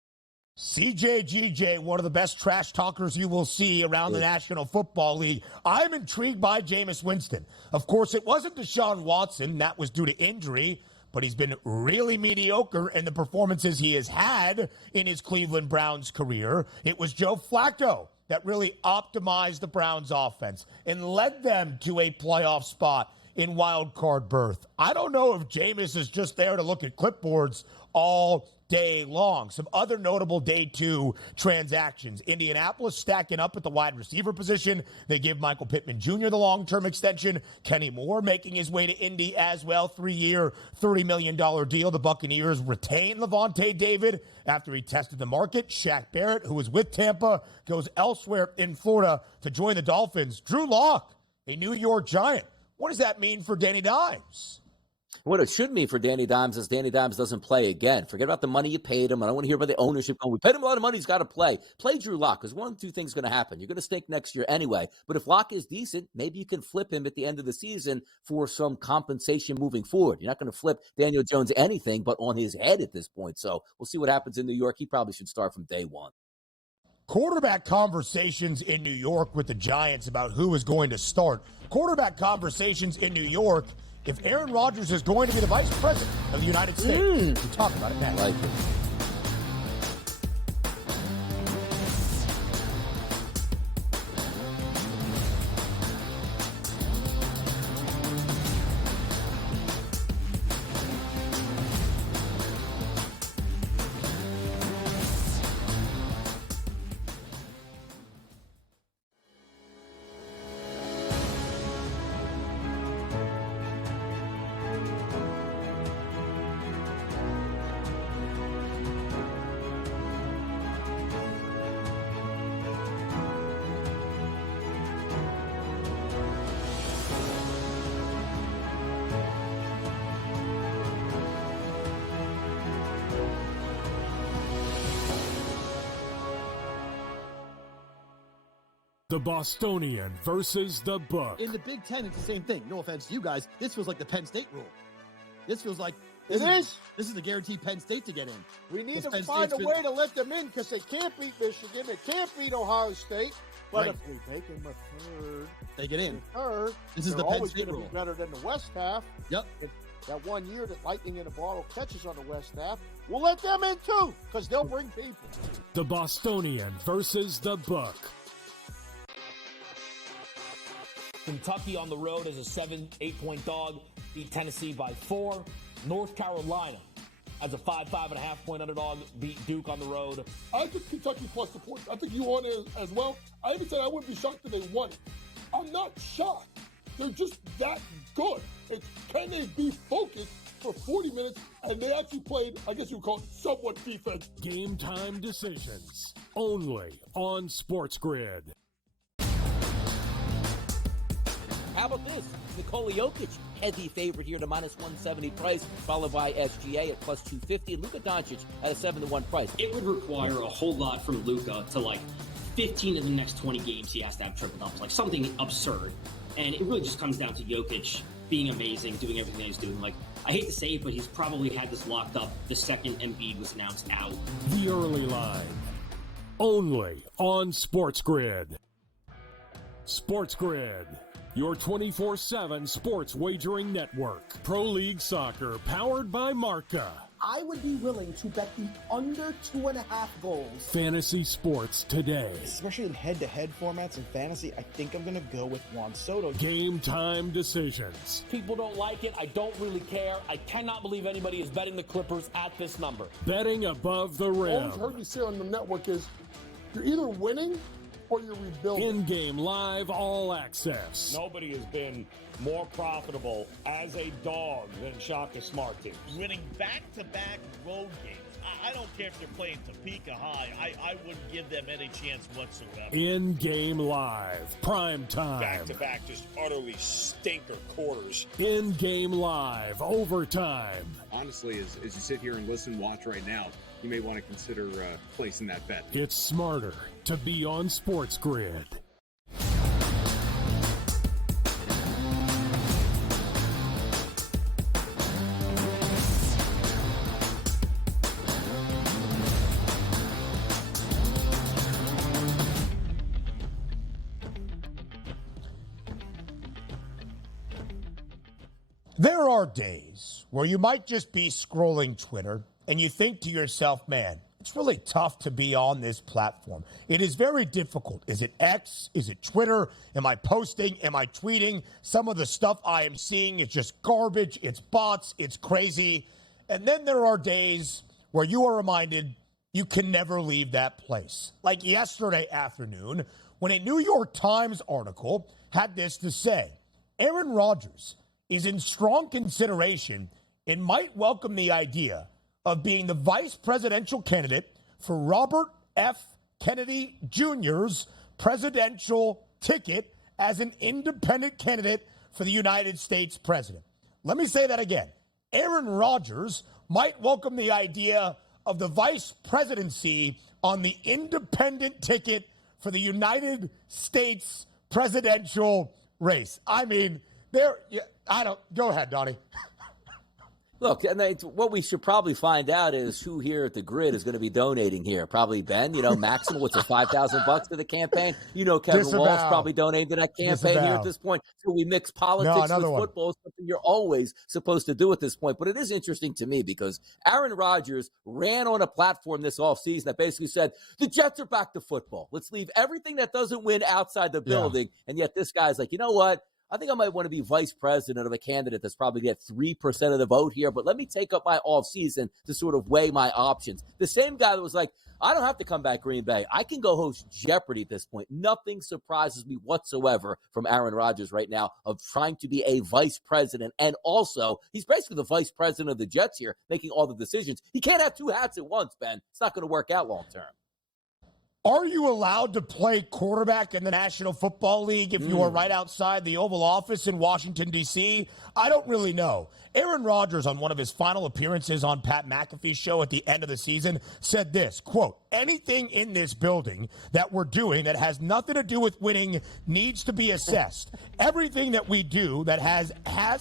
CJGJ, one of the best trash talkers you will see around the National Football League. I'm intrigued by Jameis Winston. Of course, it wasn't Deshaun Watson. That was due to injury, but he's been really mediocre in the performances he has had in his Cleveland Browns career. It was Joe Flacco that really optimized the Browns offense and led them to a playoff spot in wild card berth. I don't know if Jameis is just there to look at clipboards all day long. Some other notable day 2 transactions. Indianapolis stacking up at the wide receiver position. They give Michael Pittman Jr. the long-term extension. Kenny Moore making his way to Indy as well. 3-year, $30 million deal. The Buccaneers retain Levante David after he tested the market. Shaq Barrett, who was with Tampa, goes elsewhere in Florida to join the Dolphins. Drew Lock, a New York Giant. What does that mean for Danny Dimes? What it should mean for Danny Dimes is Danny Dimes doesn't play again. Forget about the money you paid him. I don't want to hear about the ownership going, we paid him a lot of money, he's got to play. Play Drew Lock, because one of 2 things is going to happen. You're going to stink next year anyway. But if Lock is decent, maybe you can flip him at the end of the season for some compensation moving forward. You're not going to flip Daniel Jones anything but on his head at this point. So we'll see what happens in New York. He probably should start from day 1. Quarterback conversations in New York with the Giants about who is going to start. Quarterback conversations in New York if Aaron Rodgers is going to be the vice president of the United States. We'll talk about it next. I like it. The Bostonian versus the book. In the Big Ten, it's the same thing. No offense to you guys. This feels like the Penn State rule. This feels like this is the guaranteed Penn State to get in. We need to Penn find State's a way to let them in because they can't beat Michigan. They can't beat Ohio State. But if we make them a third, they get in. Third, this is the Penn State rule. Be better than the West half. Yep. That 1 year that lightning in a bottle catches on the West half, we'll let them in too because they'll bring people. The Bostonian versus the book. Kentucky on the road as a 7-8 dog, beat Tennessee by 4. North Carolina as a 5.5 point underdog, beat Duke on the road. I took Kentucky plus the points. I think you won it as well. I even said I wouldn't be shocked if they won it. I'm not shocked. They're just that good. It's can they be focused for 40 minutes? And they actually played, I guess you would call it somewhat defense. Game time decisions only on SportsGrid. How about this? Nikola Jokic, heavy favorite here to -170 price, followed by SGA at plus 250, and Luka Doncic at a 7-1 price. It would require a whole lot from Luka to, like, 15 of the next 20 games he has to have triple doubles, like something absurd. And it really just comes down to Jokic being amazing, doing everything he's doing. Like, I hate to say it, but he's probably had this locked up the second Embiid was announced out. The early line, only on SportsGrid. SportsGrid, your 24/7 sports wagering network. Pro League Soccer, powered by Marca. I would be willing to bet the under 2.5 goals. Fantasy sports today. Especially in head-to-head formats in fantasy, I think I'm going to go with Juan Soto. Game time decisions. People don't like it. I don't really care. I cannot believe anybody is betting the Clippers at this number. Betting above the rim. All I've heard you say on the network is you're either winning or you're rebuilding. In-game live, all access. Nobody has been more profitable as a dog than Shaka Smart teams. Winning back-to-back road games. I don't care if they're playing Topeka High. I wouldn't give them any chance whatsoever. In-game live, prime time. Back-to-back, just utterly stinker quarters. In-game live, overtime. Honestly, as you sit here and listen, watch right now, you may want to consider placing that bet. It's smarter to be on SportsGrid. There are days where you might just be scrolling Twitter and you think to yourself, man, it's really tough to be on this platform. It is very difficult. Is it X? Is it Twitter? Am I posting? Am I tweeting? Some of the stuff I am seeing is just garbage. It's bots. It's crazy. And then there are days where you are reminded you can never leave that place. Like yesterday afternoon, when a New York Times article had this to say: Aaron Rodgers is in strong consideration and might welcome the idea of being the vice presidential candidate for Robert F. Kennedy Jr.'s presidential ticket as an independent candidate for the United States president. Let me say that again. Aaron Rodgers might welcome the idea of the vice presidency on the independent ticket for the United States presidential race. I mean, go ahead, Donnie. Look, and what we should probably find out is who here at the grid is going to be donating here. Probably Ben, maximum, what's it, $5,000 to the campaign? Kevin Walsh probably donating to that campaign here at this point. So we mix politics with football, something you're always supposed to do at this point. But it is interesting to me because Aaron Rodgers ran on a platform this offseason that basically said, the Jets are back to football. Let's leave everything that doesn't win outside the building. Yeah. And yet this guy's like, you know what? I think I might want to be vice president of a candidate that's probably get 3% of the vote here, but let me take up my offseason to sort of weigh my options. The same guy that was like, I don't have to come back Green Bay. I can go host Jeopardy at this point. Nothing surprises me whatsoever from Aaron Rodgers right now of trying to be a vice president. And also, he's basically the vice president of the Jets here, making all the decisions. He can't have two hats at once, Ben. It's not going to work out long term. Are you allowed to play quarterback in the National Football League if you are right outside the Oval Office in Washington, D.C.? I don't really know. Aaron Rodgers, on one of his final appearances on Pat McAfee's show at the end of the season, said this, quote, anything in this building that we're doing that has nothing to do with winning needs to be assessed. Everything that we do that has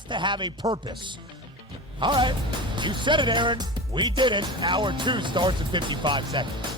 to have a purpose. All right, you said it, Aaron. We did it. Hour 2 starts in 55 seconds.